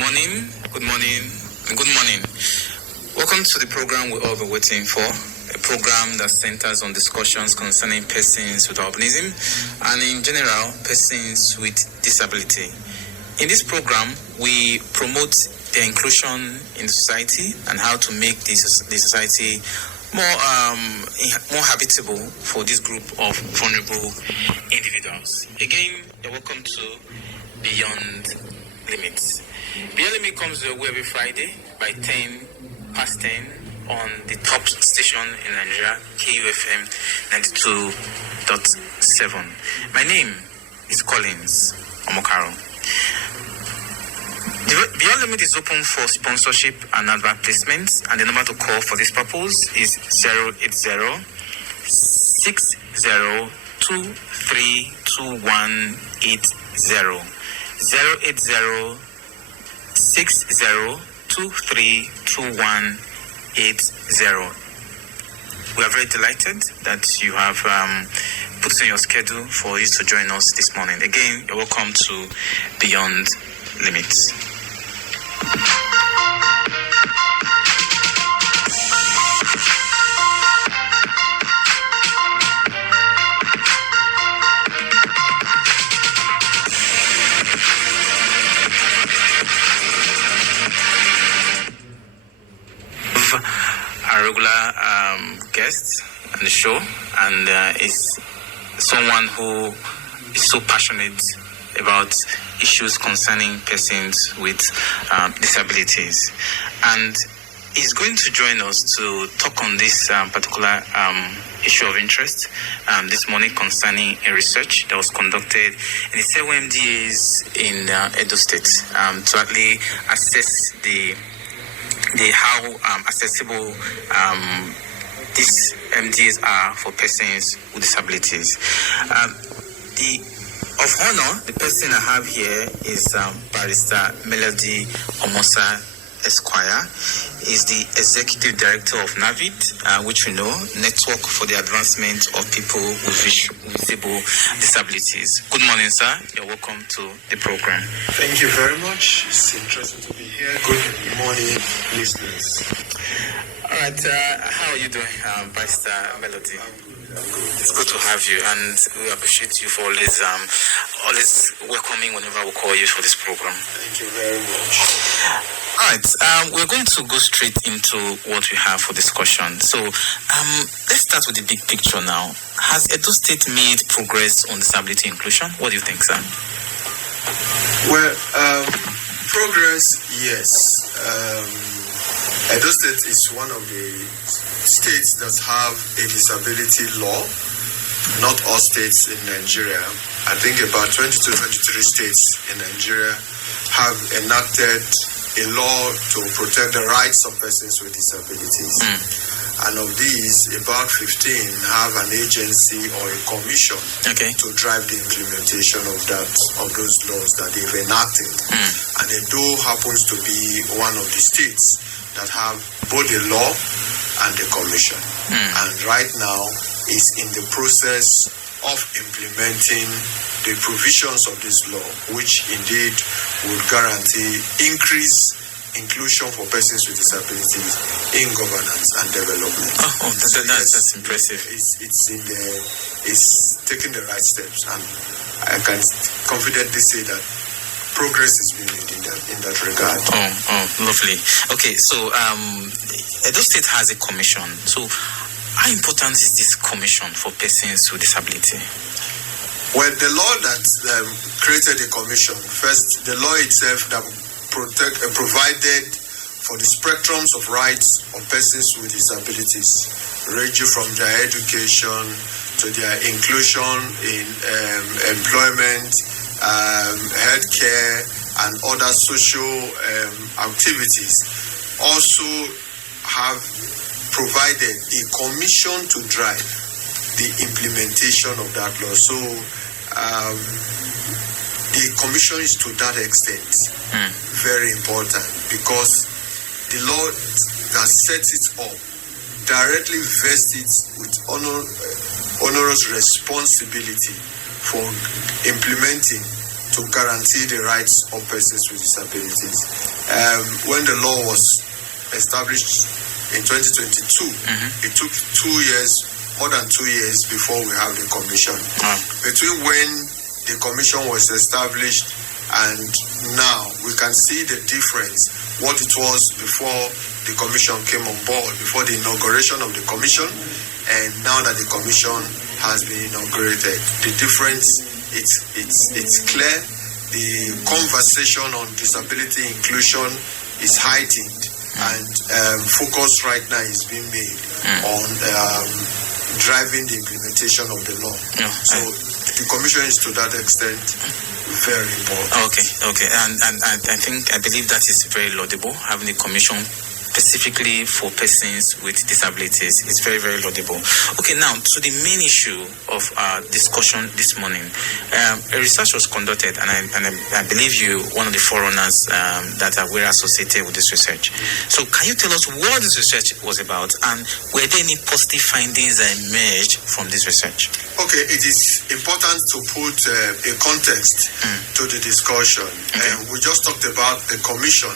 morning, and good morning. Welcome to the program we've all been waiting for, a program that centers on discussions concerning persons with albinism and in general, persons with disability. In this program, we promote their inclusion in the society and how to make the society more habitable for this group of vulnerable individuals. Again, you're welcome to Beyond Limits. Beyond Limits comes your way every Friday by 10 past 10 on the top station in Nigeria, KUFM 92.7. My name is Collins Omokaro. Beyond Limit is open for sponsorship and advert placements, and the number to call for this purpose is 080 60232180. 080 60232180. We are very delighted that you have put in your schedule for you to join us this morning. Again, you're welcome to Beyond Limits. Our regular guest on the show, and is someone who is so passionate about issues concerning persons with disabilities, and is going to join us to talk on this particular issue of interest this morning concerning a research that was conducted in the 7 MDAs in Edo State to actually assess the how accessible these MDAs are for persons with disabilities. Of honor, the person I have here is Barrister Melody Omosa Esquire. Is the Executive Director of NAVID, which we know, Network for the Advancement of People with Visible Disabilities. Good morning, sir. You're welcome to the program. Thank you very much. It's interesting to be here. Good morning, listeners. All right. How are you doing, Barrister Melody? It's good to have you, and we appreciate you for always welcoming whenever we call you for this program. Thank you very much. All right, we're going to go straight into what we have for discussion. So let's start with the big picture now. Has Edo State made progress on disability inclusion? What do you think, sir? Well, progress, yes. Edo State is one of the states that have a disability law. Not all states in Nigeria. I think about 22, 23 states in Nigeria have enacted a law to protect the rights of persons with disabilities. And of these, about 15 have an agency or a commission to drive the implementation of those laws that they've enacted. And Edo happens to be one of the states that have both the law and the commission. And right now is in the process of implementing the provisions of this law, which indeed would guarantee increased inclusion for persons with disabilities in governance and development. That's impressive. It's taking the right steps, and I can confidently say that progress is being made in that regard. Lovely. Okay, so Edo State has a commission. So how important is this commission for persons with disability? Well, the law that created the commission, first, the law itself that provided for the spectrums of rights of persons with disabilities, ranging from their education to their inclusion in employment, healthcare, and other social activities, also have provided a commission to drive the implementation of that law. So the commission is to that extent very important, because the law that sets it up directly vests it with onerous responsibility for implementing to guarantee the rights of persons with disabilities. When the law was established in 2022, it took 2 years, more than 2 years before we have the commission. Between when the commission was established and now, we can see the difference, what it was before the commission came on board, before the inauguration of the commission, and now that the commission has been inaugurated. The difference, it's clear. The conversation on disability inclusion is heightened, and focus right now is being made on driving the implementation of the law. So the commission is, to that extent, very important. Okay. And I believe that is very laudable, having a commission specifically for persons with disabilities. It's very, very laudable. Okay, now to the main issue of our discussion this morning. A research was conducted, and I believe you one of the forerunners that were associated with this research. So can you tell us what this research was about, and were there any positive findings that emerged from this research? Okay, it is important to put a context to the discussion. We just talked about the commission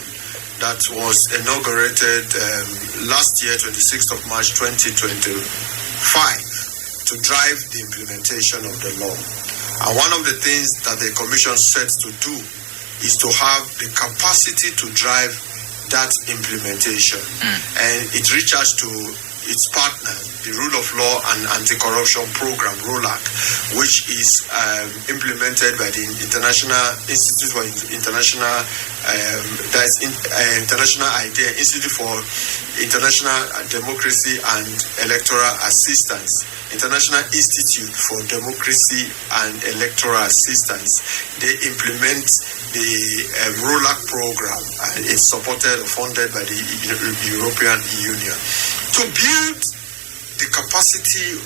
that was inaugurated last year, 26th of March 2025, to drive the implementation of the law. And one of the things that the commission sets to do is to have the capacity to drive that implementation. And it reaches out to its partner, the Rule of Law and Anti-Corruption Program, ROLAC, which is implemented by the International Institute for International International Idea, Institute for International Democracy and Electoral Assistance, International Institute for Democracy and Electoral Assistance. They implement the ROLAC program, and it's supported or funded by the European Union, to build the capacity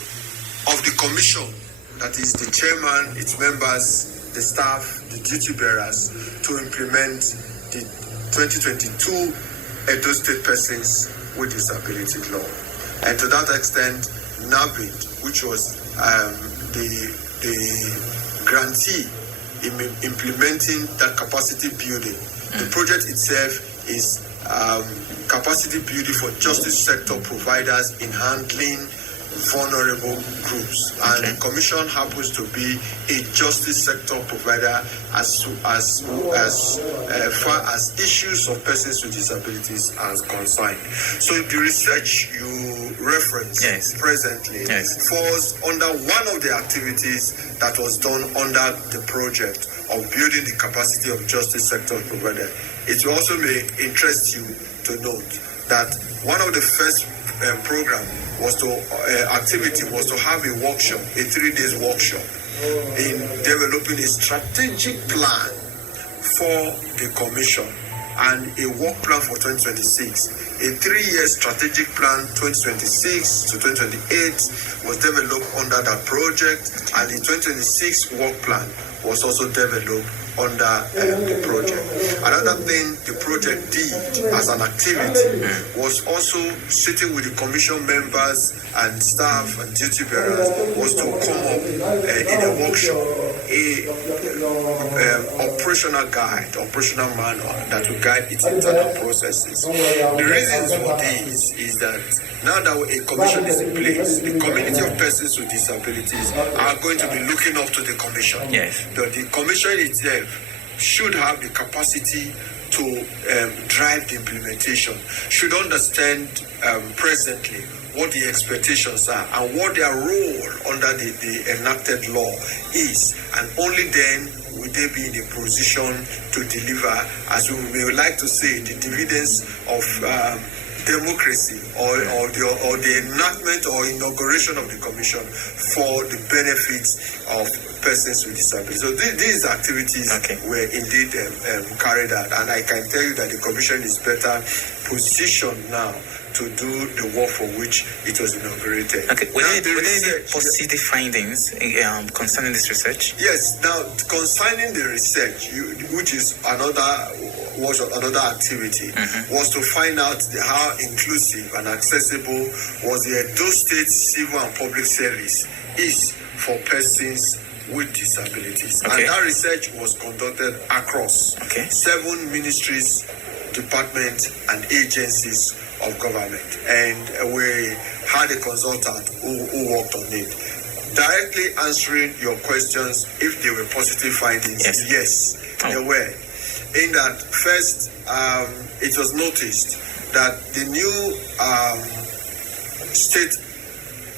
of the commission, that is the chairman, its members, the staff, the duty bearers, to implement the 2022 Edo State Persons with Disability Law. And to that extent, NABID, which was the grantee in implementing that capacity building. The project itself is capacity building for justice sector providers in handling vulnerable groups, and the commission happens to be a justice sector provider as far as issues of persons with disabilities are concerned. So the research you reference presently falls under one of the activities that was done under the project of building the capacity of justice sector provider. It also may interest you to note that one of the first program was to have a workshop, a 3-day workshop in developing a strategic plan for the commission and a work plan for 2026. A 3-year strategic plan 2026 to 2028 was developed under that project, and the 2026 work plan was also developed under the project. Another thing the project did as an activity was also sitting with the commission members and staff and duty bearers was to come up in a workshop operational guide, operational manual that will guide its internal processes. The reasons for this is that now that a commission is in place, the community of persons with disabilities are going to be looking up to the commission. But the commission itself should have the capacity to drive the implementation, should understand presently what the expectations are and what their role under the enacted law is, and only then will they be in a position to deliver, as we may like to say, the dividends of democracy or the enactment or inauguration of the commission for the benefits of persons with disabilities. So these activities were indeed carried out, and I can tell you that the commission is better positioned now to do the work for which it was inaugurated. Were there any positive findings concerning this research? Yes. Now, concerning the research, which is another activity, was to find out how inclusive and accessible was the Edo State Civil and Public Service is for persons with disabilities. Okay. And that research was conducted across 7 ministries, departments, and agencies of government. And we had a consultant who worked on it. Directly answering your questions, if there were positive findings, yes, there were. In that, first, it was noticed that the new state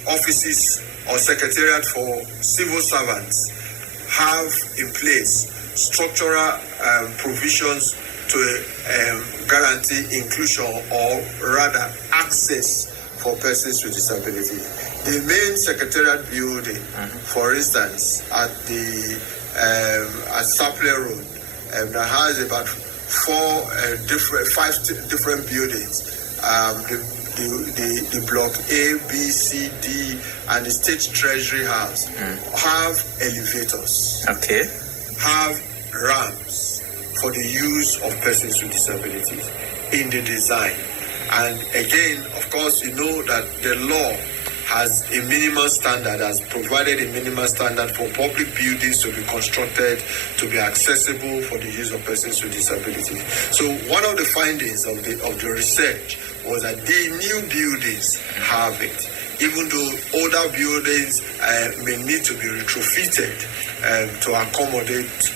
offices or secretariat for civil servants have in place structural provisions to guarantee inclusion, or rather access for persons with disability. The main secretariat building, for instance, at the at Sapler Road, that has about 5 different buildings. The block A, B, C, D, and the State Treasury House have elevators. Okay. Have ramps for the use of persons with disabilities in the design. And again, of course, you know that the law has a minimum standard, has provided a minimum standard for public buildings to be constructed to be accessible for the use of persons with disabilities. So one of the findings of the research was that the new buildings have it, even though older buildings may need to be retrofitted to accommodate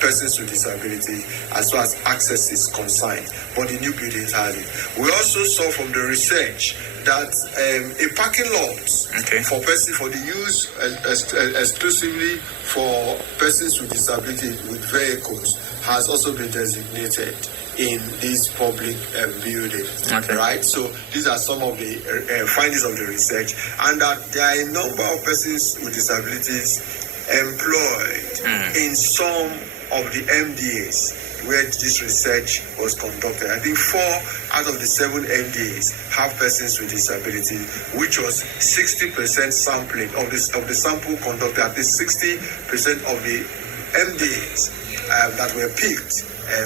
persons with disability as far as access is concerned. But the new buildings have it. We also saw from the research that a parking lot for the use exclusively for persons with disability with vehicles has also been designated in these public buildings, right? So these are some of the findings of the research, and that there are a number of persons with disabilities employed in some of the MDAs where this research was conducted. I think 4 out of the 7 MDAs have persons with disability, which was 60% sampling of the sample conducted. At least 60% of the MDAs that were picked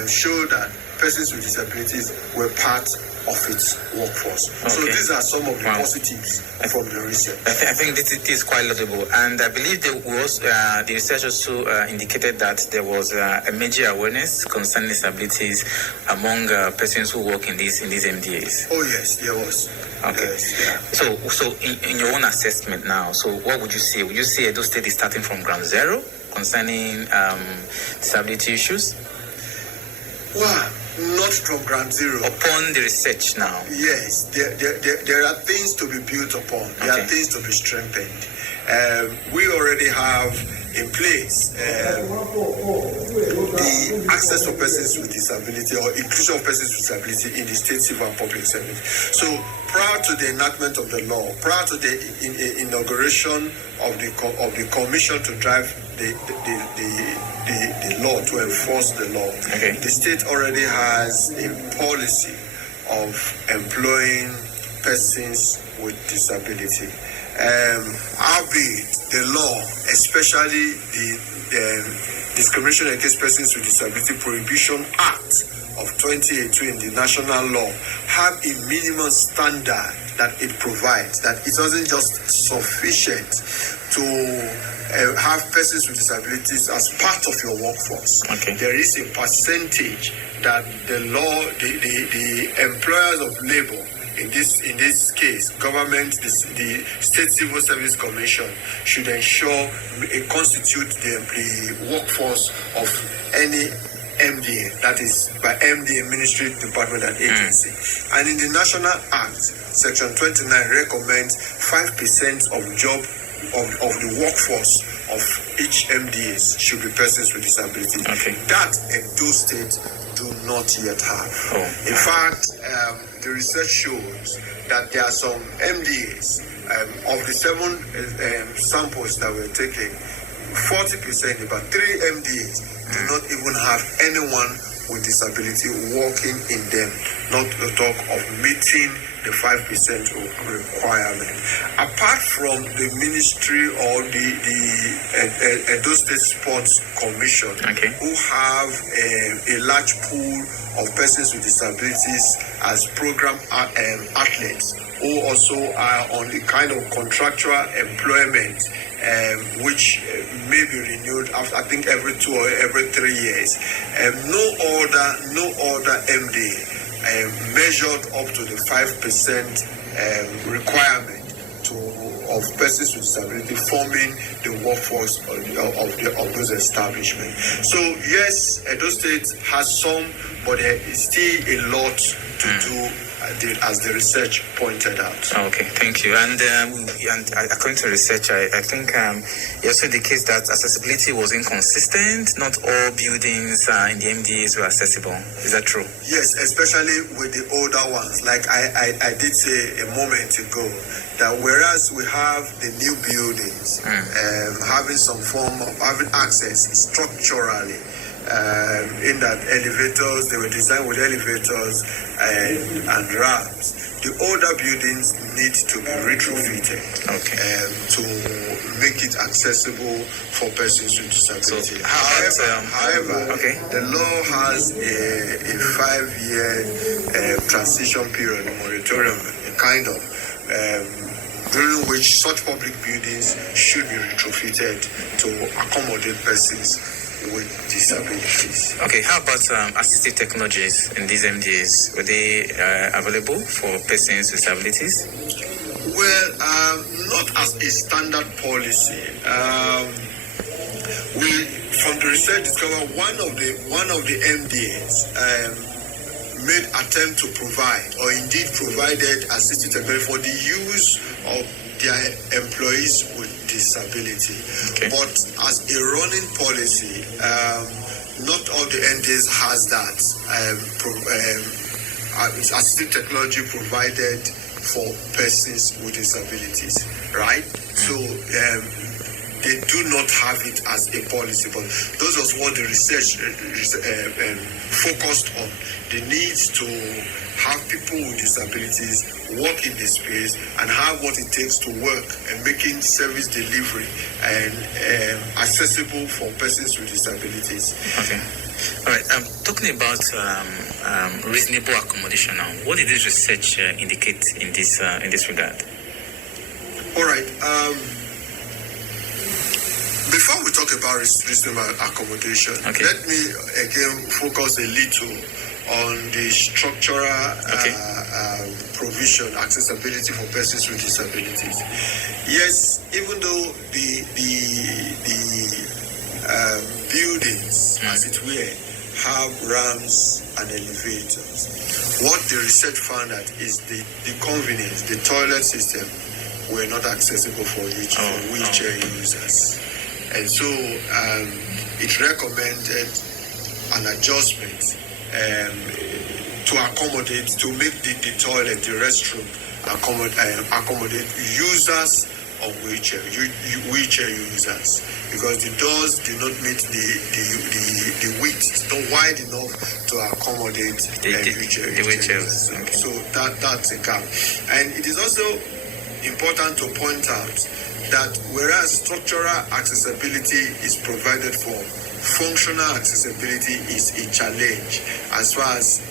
showed that persons with disabilities were part of its workforce. So these are some of the positives from the research. I think this is quite laudable, and I believe the research also indicated that there was a major awareness concerning disabilities among persons who work in these MDAs. Oh yes, there was. Okay. Yes, yeah. So in your own assessment now, so what would you say? Would you say Edo State is starting from ground zero concerning disability issues? Well, not from ground zero. Upon the research now. Yes, there are things to be built upon. There are things to be strengthened. We already have in place the access for persons with disability or inclusion of persons with disability in the state civil and public service. So prior to the enactment of the law, prior to the inauguration of the commission to drive the law, to enforce the law, the state already has a policy of employing persons with disability. Albeit the law, especially the Discrimination Against Persons with Disability Prohibition Act of 2018, the national law, have a minimum standard that it provides, that it wasn't just sufficient to have persons with disabilities as part of your workforce. There is a percentage that the law, the employers of labor, in this case, government, the State Civil Service Commission should ensure it constitutes the workforce of any MDA, that is by MDA, Ministry, Department, and Agency. And in the National Act, Section 29 recommends 5% of the workforce of each MDA should be persons with disability. That Edo State do not yet have. In fact, the research shows that there are some MDAs of the 7 samples that were taken, 40%, about 3 MDAs do not even have anyone with disability working in them, not to talk of meeting the 5% requirement. Apart from the ministry or the Edo State Sports Commission, who have a large pool of persons with disabilities as program athletes, who also are on the kind of contractual employment which may be renewed after, I think, every 2 or every 3 years. No other MD measured up to the 5% requirement of persons with disability forming the workforce of those establishments. So yes, Edo State has some, but there is still a lot to do, as the research pointed out. Okay, thank you. And according to research, I think you also indicates that accessibility was inconsistent. Not all buildings in the MDAs were accessible. Is that true? Yes, especially with the older ones. Like I did say a moment ago, that whereas we have the new buildings having some form of having access structurally, in that elevators, they were designed with elevators and ramps. The older buildings need to be retrofitted to make it accessible for persons with disability. So, however, the law has a 5-year transition period, moratorium, kind of, during which such public buildings should be retrofitted to accommodate persons with disabilities. Okay, how about assistive technologies in these MDAs? Were they available for persons with disabilities? Well, not as a standard policy. We, from the research, discovered one of the MDAs made attempt to provide, or indeed provided, assistive technology for the use of their employees with disability. But as a running policy, not all the MDAs has that assistive technology provided for persons with disabilities, right? So they do not have it as a policy, but those was what the research focused on. The need to have people with disabilities work in the space and have what it takes to work and making service delivery and accessible for persons with disabilities. Okay. All right. Talking about reasonable accommodation now, what did this research indicate in this regard? All right. Before we talk about reasonable accommodation, let me again focus a little on the structural provision, accessibility for persons with disabilities. Yes, even though the buildings, as it were, have ramps and elevators, what the research found out is the convenience, the toilet system were not accessible for wheelchair users. And so it recommended an adjustment to accommodate, to make the toilet, the restroom, accommodate users of wheelchair users, because the doors do not meet the width. It's not wide enough to accommodate wheelchair users. So that's a gap. And it is also important to point out that whereas structural accessibility is provided for, functional accessibility is a challenge as far as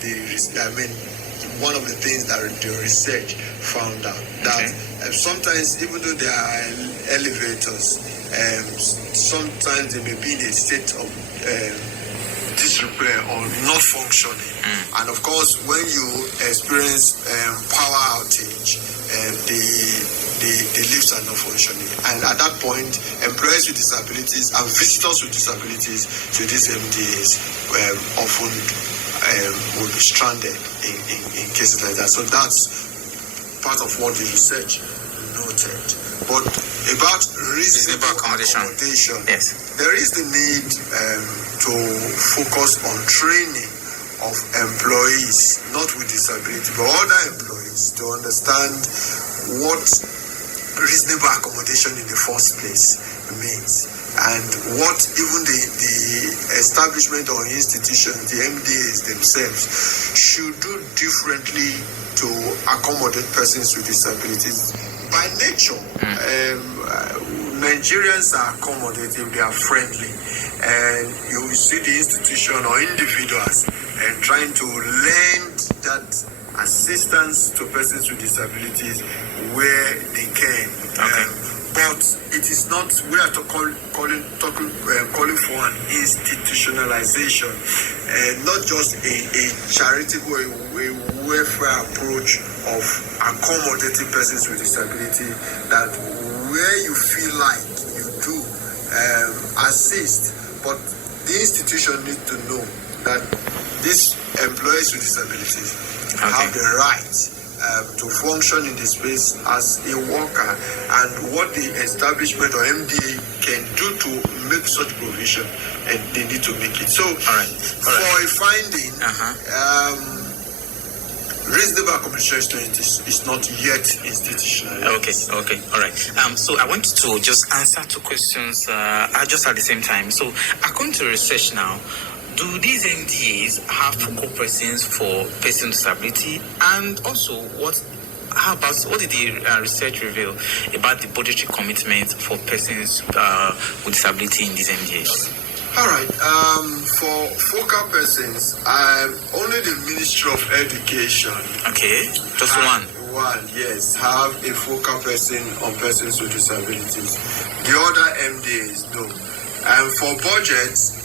one of the things that the research found out, that sometimes, even though there are elevators, sometimes they may be in a state of disrepair or not functioning. And of course, when you experience power outage, the lifts are not functioning, and at that point, employees with disabilities and visitors with disabilities to these MDAs often will be stranded in cases like that. So that's part of what the research noted. But about reasonable accommodation, yes, there is the need to focus on training of employees, not with disability, but other employees, to understand what reasonable accommodation in the first place means, and what even the establishment or institutions, the MDAs themselves, should do differently to accommodate persons with disabilities. By nature, Nigerians are accommodative, they are friendly, and you will see the institution or individuals trying to lend that assistance to persons with disabilities where they can. but it is not. We are calling for an institutionalization, not just a charitable, a welfare approach of accommodating persons with disability. That where you feel like you do assist, but the institution needs to know that these employees with disabilities have the right to function in the space as a worker, and what the establishment or MDA can do to make such provision, and they need to make it. So, for a finding, reasonable accommodation is not yet institutionalized. Okay, all right. So I want to just answer two questions just at the same time. So according to research now, do these MDAs have focal persons for persons with disability? And also, what did the research reveal about the budgetary commitment for persons with disability in these MDAs? All right. For focal persons, only the Ministry of Education. Okay, just one. One, yes, have a focal person on persons with disabilities. The other MDAs, no. And for budgets,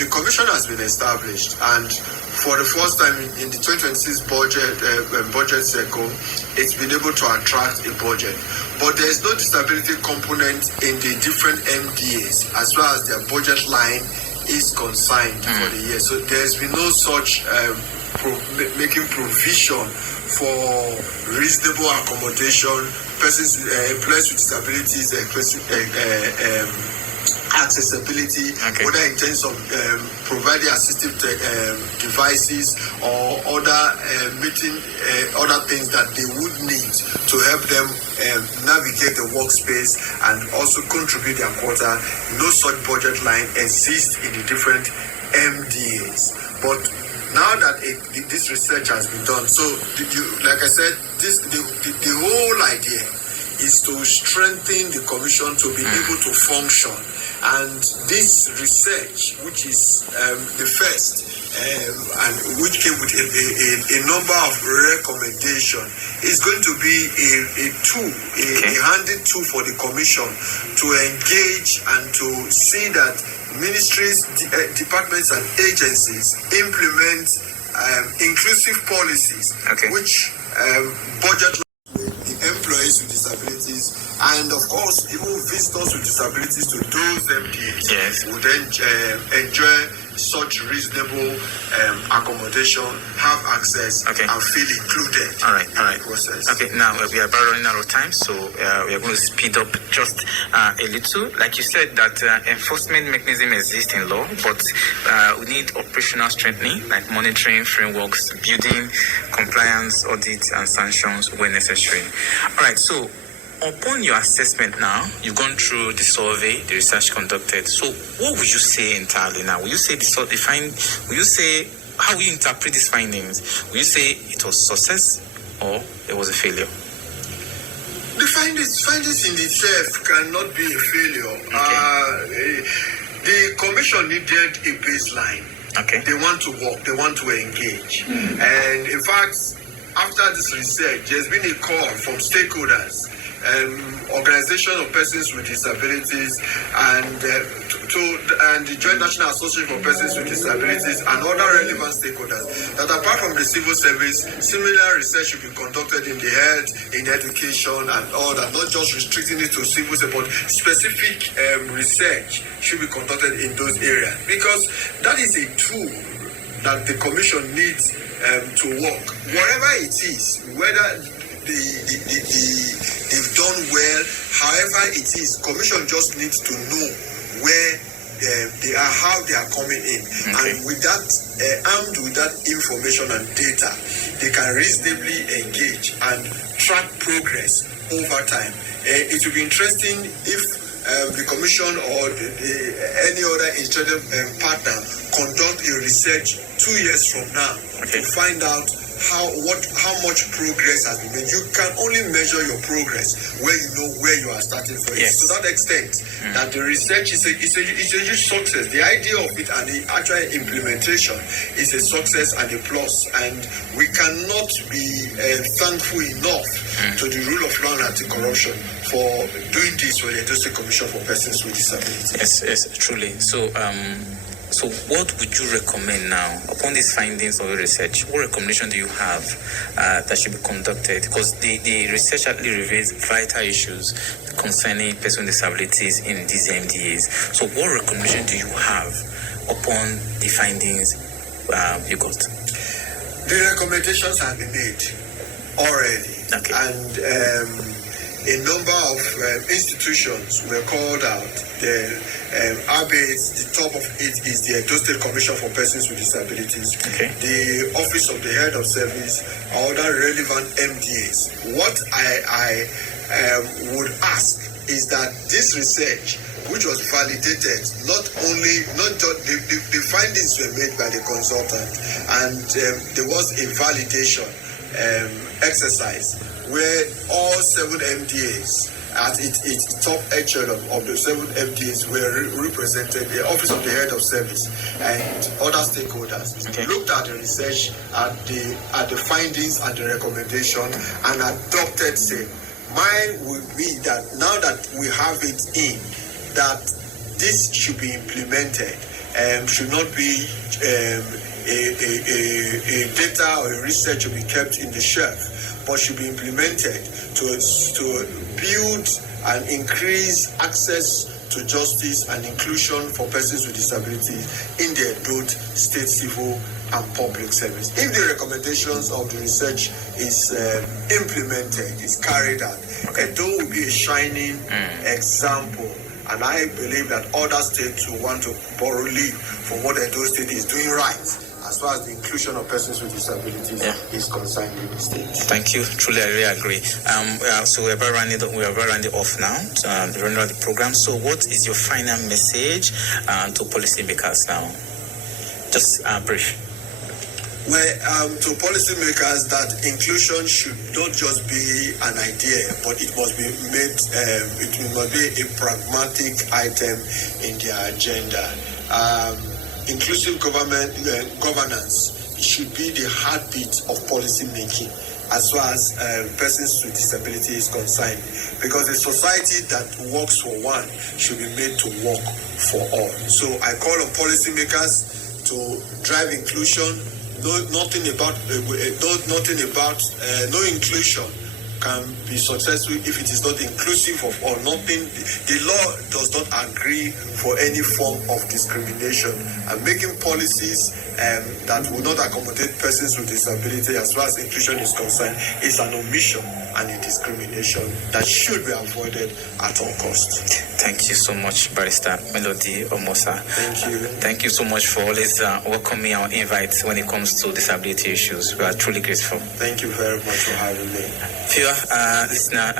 the commission has been established, and for the first time in the 2026 budget cycle, it's been able to attract a budget. But there is no disability component in the different MDAs as far as their budget line is concerned for the year. So there's been no such making provision for reasonable accommodation, persons, employees with disabilities, accessibility, whether in terms of providing assistive devices or other meeting other things that they would need to help them navigate the workspace and also contribute their quota. No such budget line exists in the different MDAs. But now that this research has been done, so like I said, the whole idea is to strengthen the commission to be able to function. And this research, which is the first, and which came with a number of recommendations, is going to be a tool, a handy tool for the commission to engage and to see that ministries, departments, and agencies implement inclusive policies, which budget the employees with disabilities, and of course even visitors with disabilities to those MDAs would then enjoy such reasonable accommodation, have access, and feel included in the process. Okay, now we are about running out of time, so we are going to speed up just a little. Like you said, that enforcement mechanism exists in law, but we need operational strengthening, like monitoring frameworks, building compliance, audits, and sanctions when necessary. All right, so upon your assessment now, you've gone through the survey, the research conducted. So what would you say entirely now? Will you say how will you interpret these findings? Will you say it was success or it was a failure? The findings in itself cannot be a failure. The commission needed a baseline. They want to work, they want to engage. And in fact, after this research, there's been a call from stakeholders, organization of persons with disabilities, and the Joint National Association for Persons with Disabilities, and other relevant stakeholders, that apart from the civil service, similar research should be conducted in the health, in education, and all that, not just restricting it to civil service, but specific research should be conducted in those areas, because that is a tool that the commission needs to work. Whatever it is, whether they've done well, however it is, commission just needs to know where they are, how they are coming in, and with that, armed with that information and data, they can reasonably engage and track progress over time. It will be interesting if the commission or any other interested partner conduct a research 2 years from now to find out how much progress has been made. You can only measure your progress when you know where you are starting from. Yes. To that extent, that the research is a huge success. The idea of it and the actual implementation is a success and a plus. And we cannot be thankful enough to the rule of law and anti-corruption for doing this for the Edo State Commission for Persons with Disabilities. Yes, truly. So what would you recommend now upon these findings of the research? What recommendation do you have that should be conducted? Because the research actually reveals vital issues concerning persons with disabilities in these MDAs. So what recommendation do you have upon the findings you got? The recommendations have been made already. Okay. And a number of institutions were called out. The the top of it is the Edo State Commission for Persons with Disabilities. Okay. The Office of the Head of Service, other relevant MDAs. What I would ask is that this research, which was validated, not just the findings were made by the consultant, and there was a validation exercise where all 7 MDAs at its top echelon of the 7 MDAs were represented, the Office of the Head of Service and other stakeholders. Okay. Looked at the research, at the findings and the recommendation, and adopted same. Mine would be that now that we have it in, that this should be implemented, should not be a data or a research to be kept in the shelf, but should be implemented to build and increase access to justice and inclusion for persons with disabilities in the Edo State civil and public service. If the recommendations of the research is implemented, is carried out, Edo will be a shining example. And I believe that other states will want to borrow lead from what Edo State is doing right as far as the inclusion of persons with disabilities is concerned in the state. Thank you. Truly, I really agree. So we're about rounding off now, the running of the program. So what is your final message to policymakers now? Just brief. Well, to policymakers, that inclusion should not just be an idea, but it must be made, it must be a pragmatic item in their agenda. Inclusive governance should be the heartbeat of policy making as far as persons with disability is concerned, because a society that works for one should be made to work for all. So I call on policymakers to drive inclusion. No inclusion can be successful if it is not inclusive of all. Nothing. The law does not agree for any form of discrimination, and making policies that will not accommodate persons with disability as far as inclusion is concerned is an omission and a discrimination that should be avoided at all costs. Thank you so much, Barrister Melody Omosa. Thank you. Thank you so much for always welcoming our invite when it comes to disability issues. We are truly grateful. Thank you very much for having me. Viewer, listener,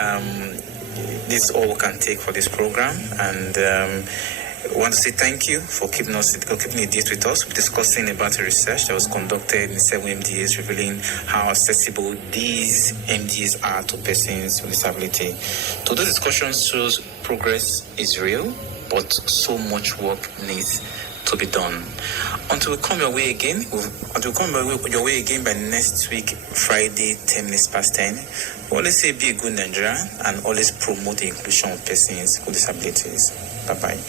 this is all we can take for this program, and I want to say thank you for keeping a date with us. We're discussing about a research that was conducted in 7 MDAs, revealing how accessible these MDAs are to persons with disability. Today's discussion shows progress is real, but so much work needs to be done. Until we come your way again by next week, Friday, 10 minutes past 10, we always say be a good Nigerian and always promote the inclusion of persons with disabilities. Bye-bye.